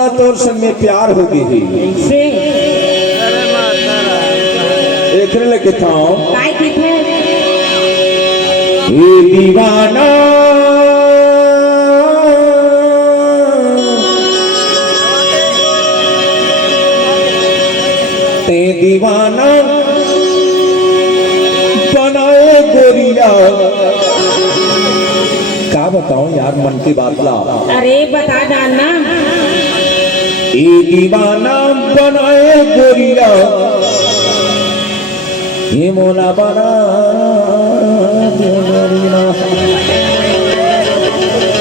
मोला तोर संग में प्यार हो गई से एकरे लेके था काय किथे ये दीवाना ते दीवाना बनाए गोरिया। क्या बताऊं यार मन की बात ला। अरे बता डालना। ये दीवाना बनाए गोरिया ये मोला बना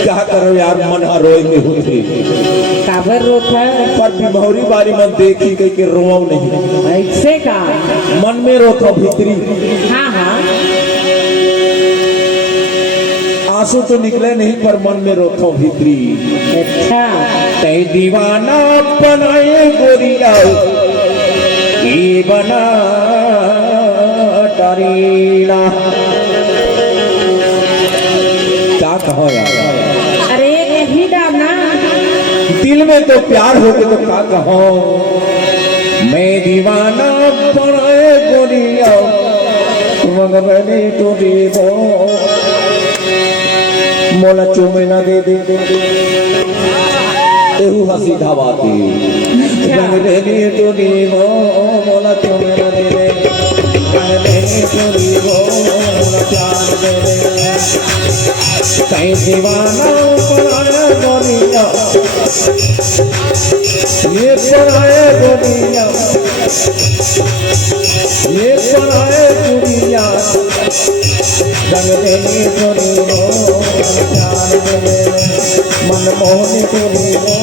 क्या करो यार मन रोए में होती काबर रोता पर बिमौरी बारी मन देखी कहीं के रोव नहीं ऐसे का मन में रोता भीतरी। हाँ हाँ आंसू तो निकले नहीं पर मन में रोता भीतरी। अच्छा ते दीवाना बनाए गोरिया ये बना तारीना। क्या कहो यार। अरे नहीं डालना। दिल में तो प्यार हो के तो क्या कहो। मैं दीवाना बनाए गोरिया मगबनी टूटी दो मोला चुमेला दे दे एहू हसी धावाती रंगरेनी टूटी दो मोला चुमेला दे दे रंगरेनी टूटी दो मोला प्यार दे दे। कहीं दीवाना बनाए गोरिया ये बनाए गोरिया ये बनाए गोरिया रंग देनी गोरी हो प्यार दे मन मोहनी गोरी हो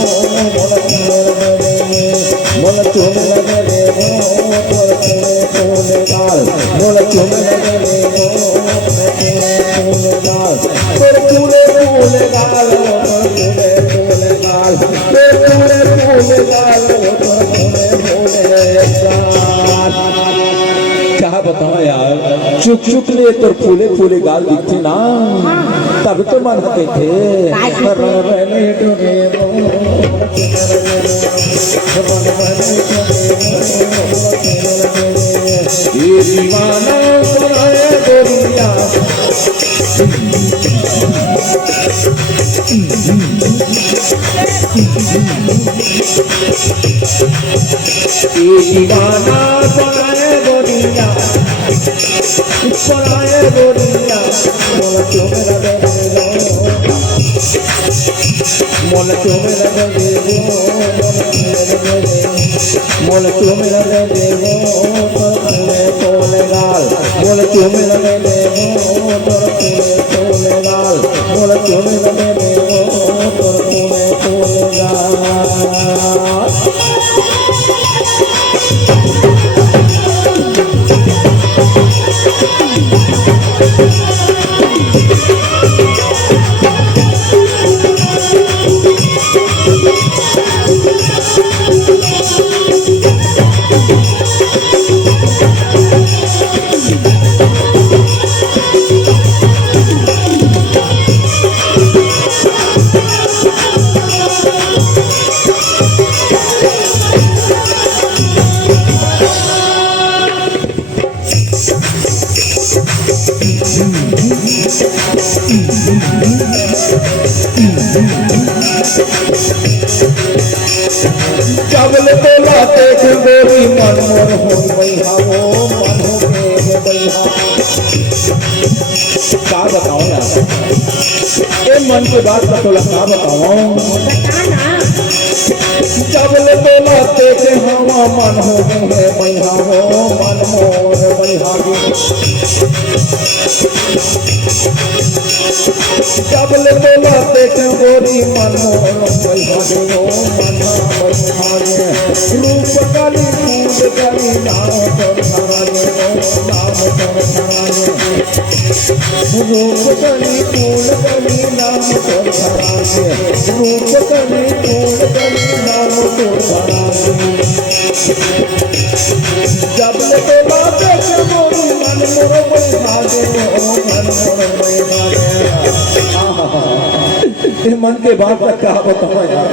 मोल चूम लगे दे मोल फूल गाल मोल चूम लगे दे फूल गाल तेरे फूले फूल गाल तेरे फूल गाल तेरे फूले फूल गाल फूले गाल। क्या बताओ यार चुप चुप ले तो फूले फूले गाल दिखते ना तब तो मन होते थे। ये दीवाना बनाए गोरिया ये दीवाना बनाए गोरिया बनाए गोरिया मोला क्यों मेरा दे मोला क्यों मेरा दे मोला क्यों मेरा दे तोले तोले गाल मोला क्यों मेरा दे तोले तोले गाल मोला क्यों मेरा दे तोले तोले गाल। चावल बोला देख गोरी मन मोर हो बैहा वो मन हो गए बैहा। क्या बताओ यार ए मन की बात का तोला क्या बताओ। चावल बोला देख हवा मन हो गए बैहा वो मन मोर बैहा। चावल बोला देख गोरी मन मोर बैहा वो मन रूप काली फूल काली नाम कर नाम कर रूप काली फूल काली नाम कर रूप काली फूल काली नाम कर जब ले बात मोरी मन मोर बैठा दे मन मोर बैठा दे। मन के बात का क्या बताऊं यार।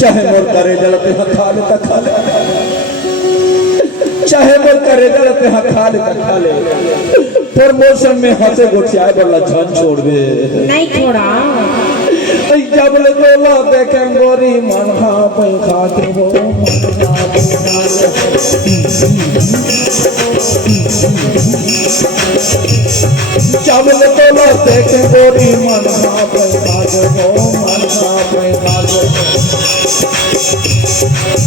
चाहे मोर करे जलते हाँ खा ले तक खा ले, चाहे मोर करे जलते हाँ खा ले तक खा ले, प्रमोशन में हंसे गुटियाए बोला झन छोड़ दे नहीं छोड़ा। जब ले तोला देखें गोरी मन खा पंखा के वो जब ले तोला देखें गोरी मन खा पंखा के वो मन खा पंखा के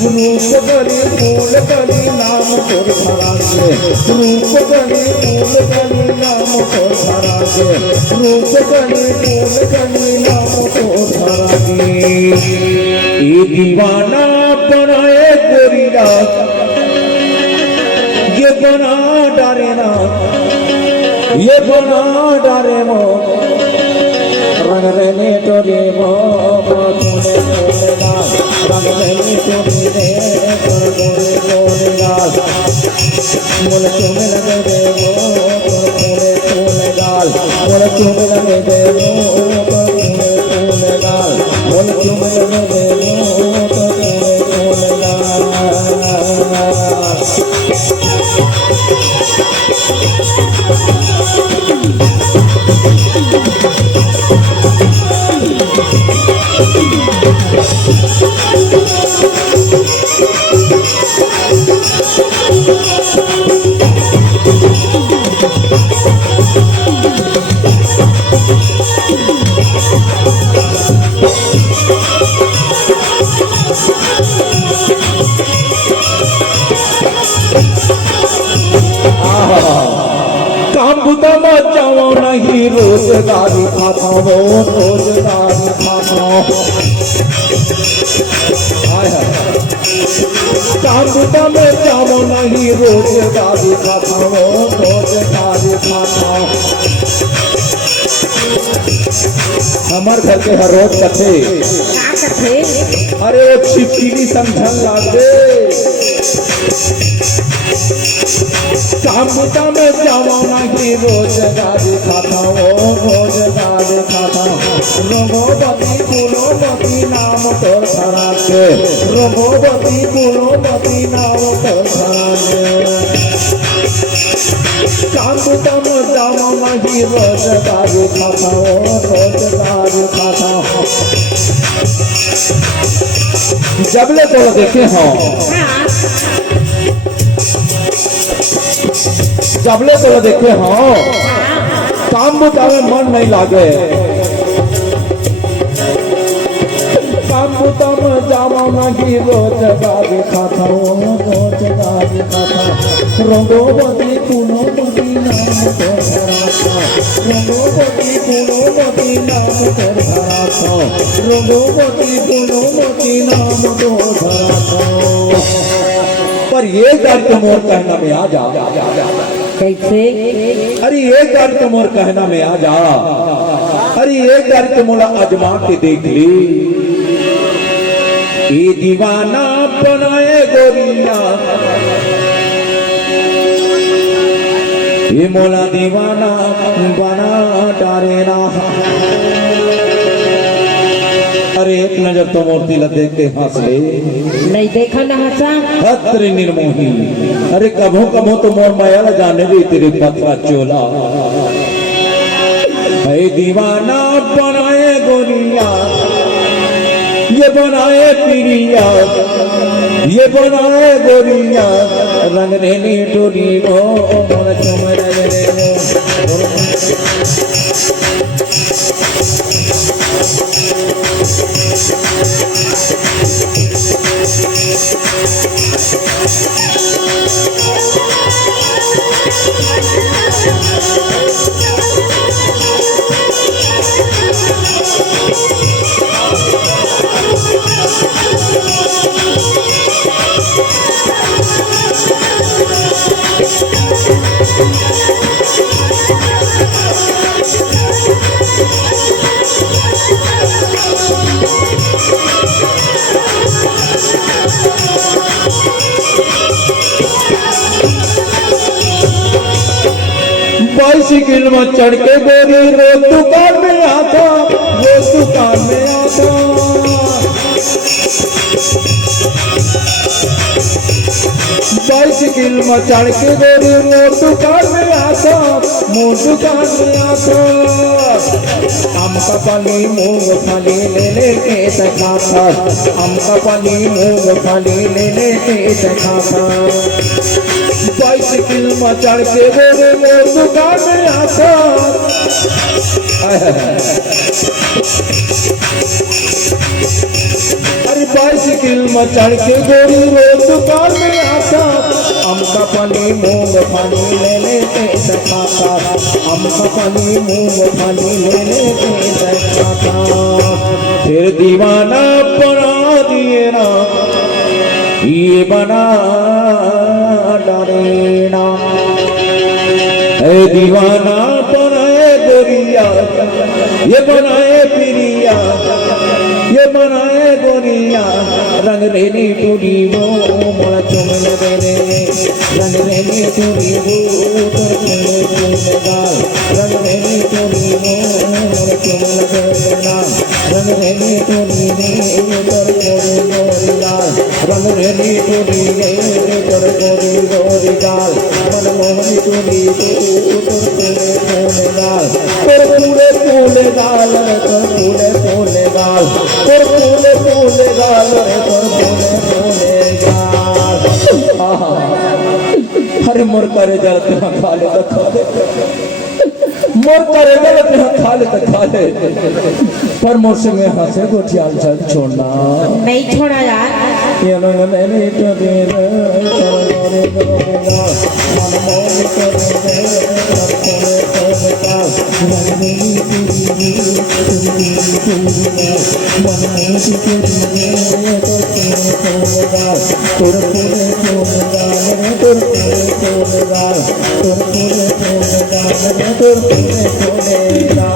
रूप गली फूल गली नाम तोर धरागे, रूप गली फूल गली नाम तोर धरागे, रूप गली फूल गली नाम तोर धरागे। ये दीवाना बनाए गोरिया ये बना डारे ना, ये बना डारे मो रंग रहने तो रे मो तूने बोलेगा रंग रहने तो रे पर गोरे गोरे गाल मोल तुम्हें लगे दे वो पर पूरे तूने गाल मोल तुम्हें लगे दे वो पर पूरे तूने गाल मोल तुम्हें लगे दे वो पर पूरे तूने गाल। काम बुता मत जाओ नहीं रोजगारी खाता वो रोजगारी खाता काम बुता में जाओ नहीं रोजगारी खाता वो रोजगारी खाता। हमार घर के हर रोज कथे क्या कथे? अरे वो छिपकिली समझन लागे काम बुता में जावा नहीं रोजगारी खाता वो रोजगारी खाता। रघुपति कुलोपति नाम तो धरा के, रघुपति कुलोपति नाम तो धरा के। काम बुता में जावा नहीं रोजगारी खाता वो रोजगारी खाता। जबले तो देखे हो जबले तो देखे हाँ काम बुता में मन नहीं लागे काम बुता में जावा नहीं रोजगारी खाता वो रोजगारी खाता। रघुपति कुलोपति नाम तो धराता, रघुपति कुलोपति नाम तो धराता, रघुपति कुलोपति नाम तो धराता। पर ये दर्द मोर कहना में आ जा कैसे? अरे ये दर्द मोर कहना में आ जा, अरे ये दर्द मोला अजमा के देख ली। ये दीवाना बनाए गोरिया ये मोला दीवाना बना डारे ना। अरे एक नजर तो मूर्ति ला देख के हंस ले नहीं देखा ना हंसा खतरे निर्मोही। अरे कभो कभो तो मोर माया ला जाने दे तेरे पतला चोला। है दीवाना बनाए गोरिया ये बनाए पीरिया ये बनाए गोरिया रंग रेनी टोली लो मोर चुमर रे बाइसिकल में चढ़ के गोरी रोज दुकान में आता, रोज दुकान में आता। बाइसिकल में चढ़ के गोरी मोर दुकान में आसा, मोर दुकान में आसा। आम का पानी मूंगफली ले लेके खाता, आम का पानी मूंगफली ले लेके खाता। बाइसिकल में चढ़ के गोरी मोर दुकान में आसा। अरे बाइसिकल में चढ़ के गोरी रोज दुकान में आता, आम का पानी मूंगफली ले लेके खाता, आम का पानी मूंगफली ले लेके खाता। फिर दीवाना बना दिए ना, ये बना डाले ना। दीवाना बनाए गोरिया, ये बनाए पिरिया, ये बनाए गोरिया। रंग रेनी टूरी वो मोड़ा चुमल देने, रंग रेनी टूरी वो तोर चुमल चुमगा, रंग रेनी टूरी वो मोड़ा चुमल देना, रंग रेनी टूरी वो तोर गोरी गोरी गाल, रंग रेनी टूरी वो तोर गोरी गोरी गाल, मन मोहनी टूरी वो तोर पूरे पूरे गाल, तोर पूरे पूरे गाल, तोर पूरे पूरे गाल, तोर पूरे पूरे गाल, तोर पूरे पूरे गाल। अरे मोर करे जलते हाँ खा ले तो खा ले, मोर करे जलते हाँ खा ले तो खा ले, पर मोर से मैं हंसे गोठियाल चल छोड़ना नहीं छोड़ा यार। ये लोग मैंने तो दे रे गोरेगा, मन मोर करे रे तोरे का, मन मेरी तेरी मन मेरी तेरी तोर पूरे तोरेगा, तोर पूरे तोरेगा, तोर पूरे तोरेगा, तोर पूरे तोरेगा।